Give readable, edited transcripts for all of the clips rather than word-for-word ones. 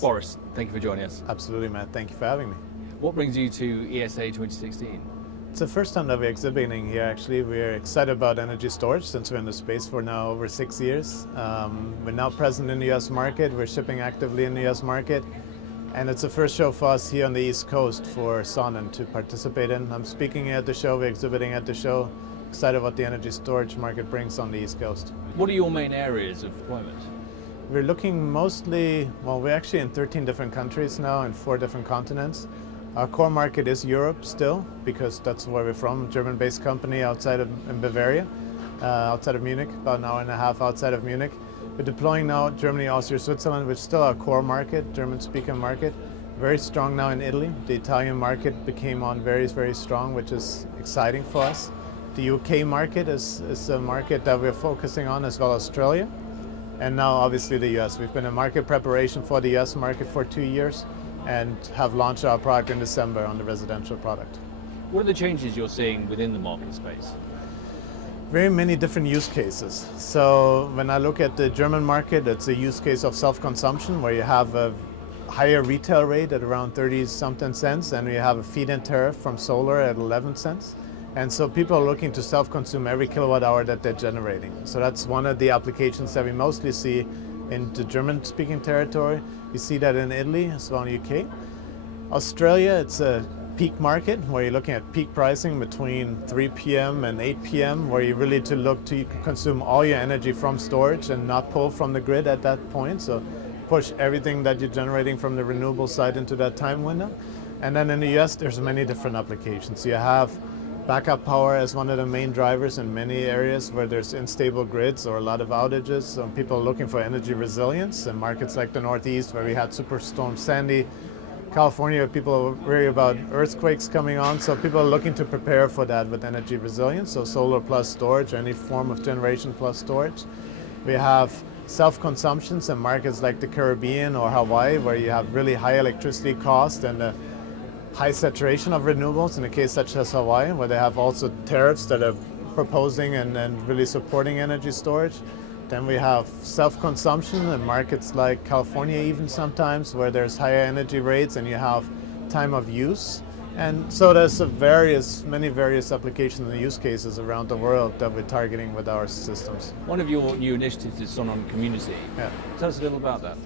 Boris, thank you for joining us. Absolutely, Matt. Thank you for having me. What brings you to ESA 2016? It's the first time that we're exhibiting here, actually. We're excited about energy storage since we're in the space for now over 6 years. We're now present in the US market. We're shipping actively in the US market. And it's the first show for us here on the East Coast for Sonnen to participate in. I'm speaking at the show, we're exhibiting at the show. Excited what the energy storage market brings on the East Coast. What are your main areas of deployment? We're looking mostly, well, we're actually in 13 different countries now in 4 different continents. Our core market is Europe still, because that's where we're from, German-based company in Bavaria, outside of Munich, about an hour and a half outside of Munich. We're deploying now Germany, Austria, Switzerland, which is still our core market, German-speaking market. Very strong now in Italy. The Italian market became on very, very strong, which is exciting for us. The UK market is a market that we're focusing on, as well as Australia. And now obviously the US. We've been in market preparation for the US market for 2 years and have launched our product in December on the residential product. What are the changes you're seeing within the market space? Very many different use cases. So when I look at the German market, it's a use case of self-consumption where you have a higher retail rate at around 30-something cents, and you have a feed-in tariff from solar at 11 cents. And so people are looking to self-consume every kilowatt hour that they're generating. So that's one of the applications that we mostly see in the German-speaking territory. You see that in Italy as well in the UK. Australia, it's a peak market where you're looking at peak pricing between 3 p.m. and 8 p.m. where you really look to consume all your energy from storage and not pull from the grid at that point. So push everything that you're generating from the renewable side into that time window. And then in the US, there's many different applications. You have backup power as one of the main drivers in many areas where there's unstable grids or a lot of outages. So people are looking for energy resilience in markets like the Northeast where we had Superstorm Sandy, California, people worry about earthquakes coming on. So people are looking to prepare for that with energy resilience. So solar plus storage, any form of generation plus storage. We have self-consumptions in markets like the Caribbean or Hawaii where you have really high electricity cost and high saturation of renewables, in a case such as Hawaii, where they have also tariffs that are proposing and really supporting energy storage. Then we have self-consumption in markets like California even sometimes, where there's higher energy rates and you have time of use. And so there's many various applications and use cases around the world that we're targeting with our systems. One of your new initiatives is Sonnen Community. Yeah. Tell us a little about that.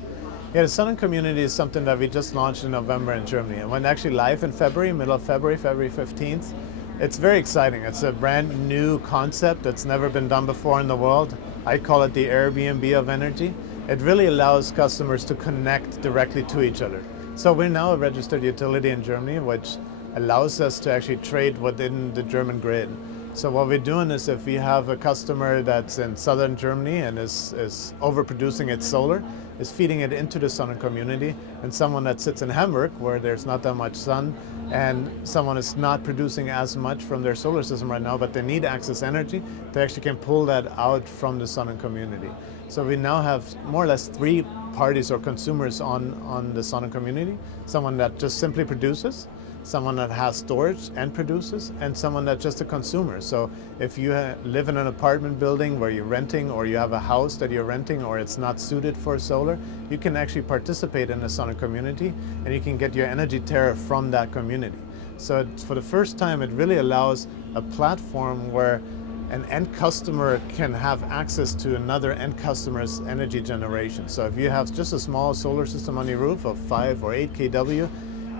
Yeah, the Sonnen Community is something that we just launched in November in Germany. It went actually live in February, middle of February 15th. It's very exciting. It's a brand new concept that's never been done before in the world. I call it the Airbnb of energy. It really allows customers to connect directly to each other. So we're now a registered utility in Germany, which allows us to actually trade within the German grid. So what we're doing is if we have a customer that's in southern Germany and is overproducing its solar, is feeding it into the Sonnen community, and someone that sits in Hamburg where there's not that much sun and someone is not producing as much from their solar system right now, but they need excess energy, they actually can pull that out from the Sonnen community. So we now have more or less 3 parties or consumers on the Sonnen community. Someone that just simply produces, someone that has storage and produces, and someone that's just a consumer. So if you live in an apartment building where you're renting, or you have a house that you're renting or it's not suited for solar, you can actually participate in the Sonnen community and you can get your energy tariff from that community. So for the first time, it really allows a platform where an end customer can have access to another end customer's energy generation. So if you have just a small solar system on your roof of 5 or 8 kW,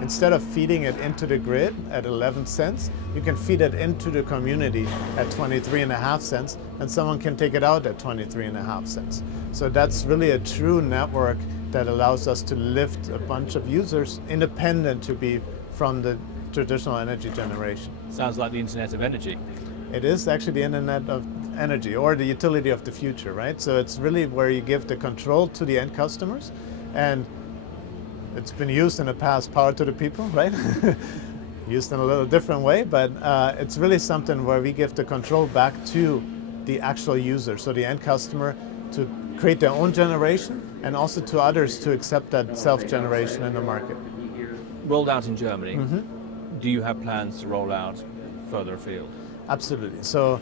instead of feeding it into the grid at 11 cents, you can feed it into the community at 23.5 cents, and someone can take it out at 23.5 cents. So that's really a true network that allows us to lift a bunch of users independent to be from the traditional energy generation. Sounds like the Internet of Energy. It is actually the Internet of Energy, or the utility of the future, right? So it's really where you give the control to the end customers, and it's been used in the past, power to the people, right? Used in a little different way, but it's really something where we give the control back to the actual user, so the end customer, to create their own generation, and also to others to accept that self-generation in the market. Rolled out in Germany. Do you have plans to roll out further afield? Absolutely. So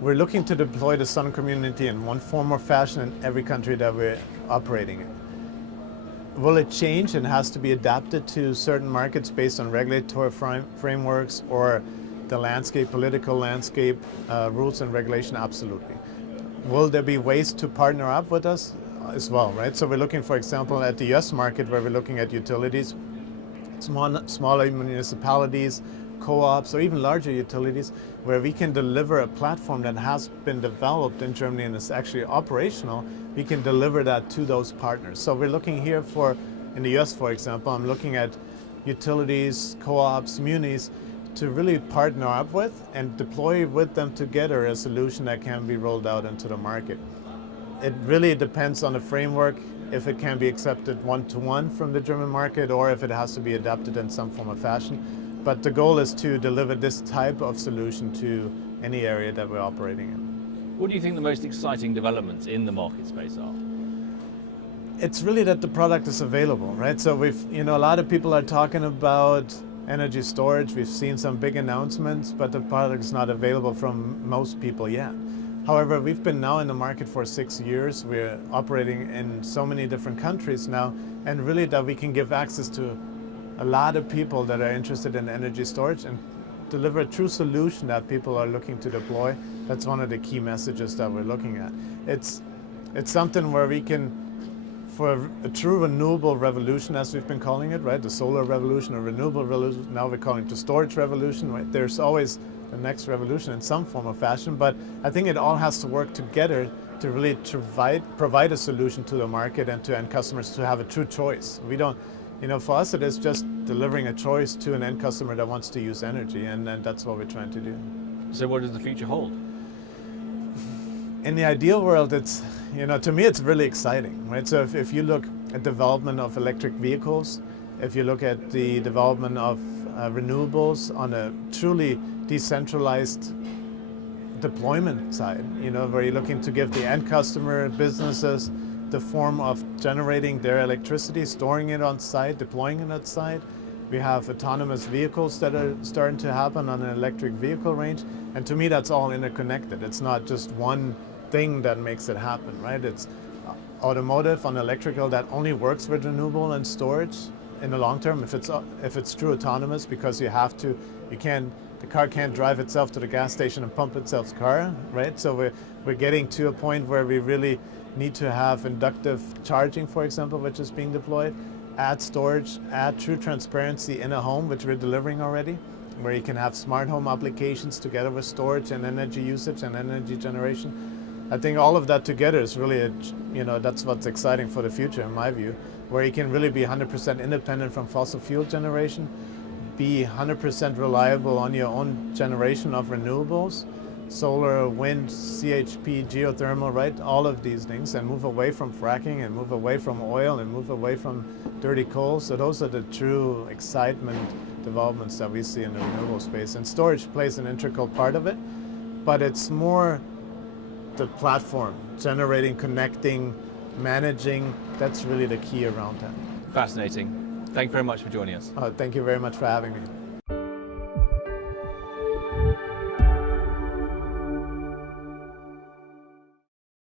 we're looking to deploy the Sonnen community in one form or fashion in every country that we're operating in. will it change and has to be adapted to certain markets based on regulatory frameworks or the landscape, political landscape, rules and regulation? Absolutely. Will there be ways to partner up with us as well, right? So we're looking, for example, at the US market where we're looking at utilities, smaller municipalities, co-ops, or even larger utilities, where we can deliver a platform that has been developed in Germany and is actually operational. We can deliver that to those partners. So we're looking here for, in the US, for example, I'm looking at utilities, co-ops, munis, to really partner up with and deploy with them together a solution that can be rolled out into the market. It really depends on the framework, if it can be accepted one-to-one from the German market or if it has to be adapted in some form of fashion. But the goal is to deliver this type of solution to any area that we're operating in. What do you think the most exciting developments in the market space are? It's really that the product is available, right? So a lot of people are talking about energy storage. We've seen some big announcements, but the product is not available from most people yet. However, we've been now in the market for 6 years. We're operating in so many different countries now, and really that we can give access to a lot of people that are interested in energy storage and deliver a true solution that people are looking to deploy. That's one of the key messages that we're looking at. It's something where we can, for a true renewable revolution, as we've been calling it, right? The solar revolution or renewable revolution, now we're calling it the storage revolution, right? There's always the next revolution in some form or fashion, but I think it all has to work together to really provide a solution to the market and to end customers to have a true choice. We don't, for us it is just delivering a choice to an end customer that wants to use energy, and that's what we're trying to do. So what does the future hold? In the ideal world, it's, to me it's really exciting, right? So if you look at development of electric vehicles, if you look at the development of renewables on a truly decentralized deployment side, where you're looking to give the end customer, businesses, the form of generating their electricity, storing it on site, deploying it on site. We have autonomous vehicles that are starting to happen on an electric vehicle range. And to me, that's all interconnected. It's not just one thing that makes it happen, right? It's automotive on electrical that only works with renewable and storage in the long term. If it's true autonomous, because the car can't drive itself to the gas station and pump itself's car, right? So we're getting to a point where we really need to have inductive charging, for example, which is being deployed, add storage, add true transparency in a home, which we're delivering already, where you can have smart home applications together with storage and energy usage and energy generation. I think all of that together is really, that's what's exciting for the future in my view, where you can really be 100% independent from fossil fuel generation, be 100% reliable on your own generation of renewables, solar, wind, CHP, geothermal, right? All of these things, and move away from fracking and move away from oil and move away from dirty coal. So those are the true excitement developments that we see in the renewable space. And storage plays an integral part of it, but it's more the platform, generating, connecting, managing. That's really the key around that. Fascinating. Thank you very much for joining us. Thank you very much for having me.